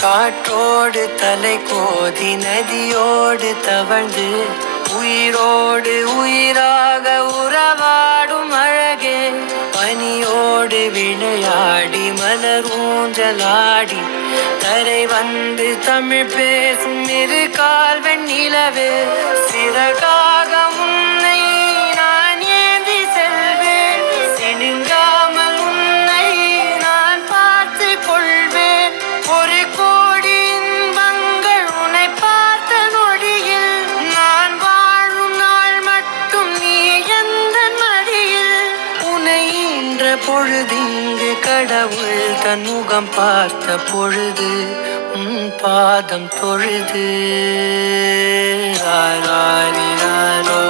காற்றோடு தலை கோதி நதியோடு தவழ்ந்து உயிரோடு உயிராக உறவாடும் அழகே, பனியோடு விளையாடி மலர் ஊஞ்சலாடி தரை வந்து தமிழ் பேசும் இரு கால் வெண்ணிலவே, சிறகாக உன்னை நான் ஏந்தி செல்வேன், சினுங்காமல் உன்னை நான் பார்த்து கொள்வேன், ஒரு கோடி இன்பங்கள் உன்னை பார்த்த நொடியில், நான் வாழும் நாள் மட்டும் நீ எந்த மடியில், உன்னை ஈன்ற பொழுதிங்கு கடவுள் தன் முகம் பார்த்த பொழுது உன் பாதம் தொழுது. ராரோ